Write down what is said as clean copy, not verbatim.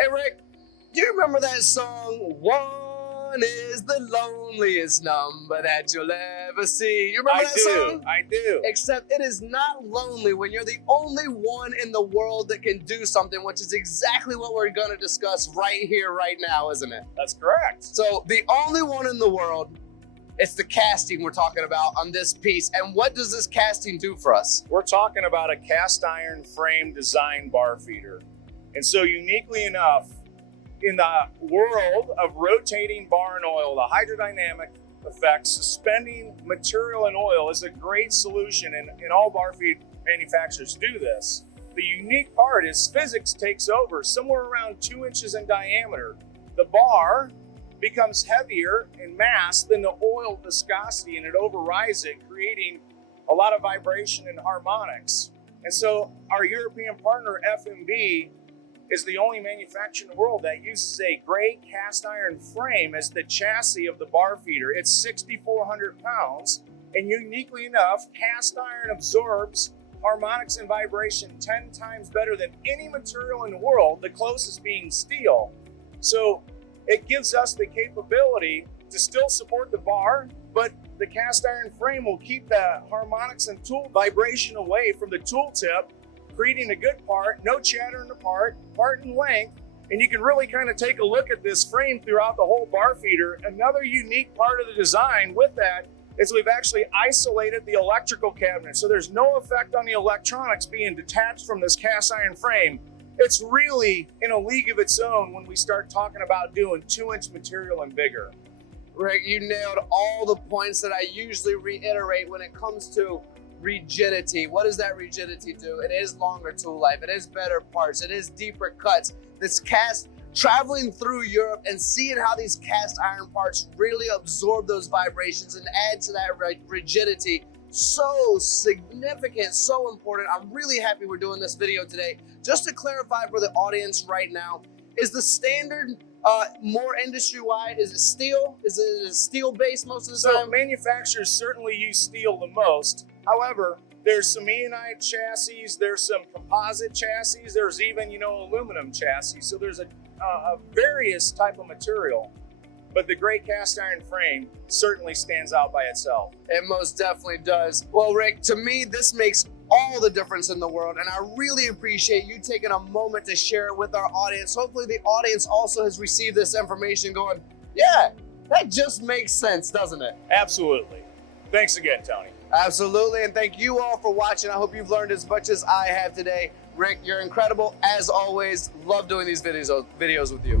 Hey Rick, do you remember that song, One is the loneliest number that you'll ever see? You remember that song? I do. Except it is not lonely when you're the only one in the world that can do something, which is exactly what we're gonna discuss right here, right now, isn't it? That's correct. So the only one in the world, it's the casting we're talking about on this piece. And what does this casting do for us? We're talking about a cast iron frame design bar feeder. And so uniquely enough, in the world of rotating bar and oil, the hydrodynamic effect, suspending material and oil is a great solution, and all bar feed manufacturers do this. The unique part is physics takes over somewhere around 2 inches in diameter. The bar becomes heavier in mass than the oil viscosity, and it overrides it, creating a lot of vibration and harmonics. And so our European partner, FMB, is the only manufacturer in the world that uses a gray cast iron frame as the chassis of the bar feeder. It's 6,400 pounds, and uniquely enough, cast iron absorbs harmonics and vibration 10 times better than any material in the world, the closest being steel. So it gives us the capability to still support the bar, but the cast iron frame will keep the harmonics and tool vibration away from the tool tip, creating a good part, no chatter in the part in length, and you can really kind of take a look at this frame throughout the whole bar feeder. Another unique part of the design with that is we've actually isolated the electrical cabinet, so there's no effect on the electronics being detached from this cast iron frame. It's really in a league of its own when we start talking about doing 2-inch material and bigger. Rick, you nailed all the points that I usually reiterate when it comes to rigidity. What does that rigidity do? It is longer tool life, it is better parts, it is deeper cuts. This cast, traveling through Europe and seeing how these cast iron parts really absorb those vibrations and add to that rigidity, so significant, so important. I'm really happy we're doing this video today. Just to clarify for the audience right now, is the standard more industry-wide? Is it steel? Is it steel based most of the time? So manufacturers certainly use steel the most. However, there's some Eonite chassis, there's some composite chassis, there's even, aluminum chassis. So there's a various type of material, but the gray cast iron frame certainly stands out by itself. It most definitely does. Well, Rick, to me, this makes all the difference in the world, and I really appreciate you taking a moment to share it with our audience. Hopefully the audience also has received this information going, yeah, that just makes sense, doesn't it? Absolutely. Thanks again, Tony. Absolutely, and thank you all for watching. I hope you've learned as much as I have today. Rick, you're incredible as always. Love doing these videos with you.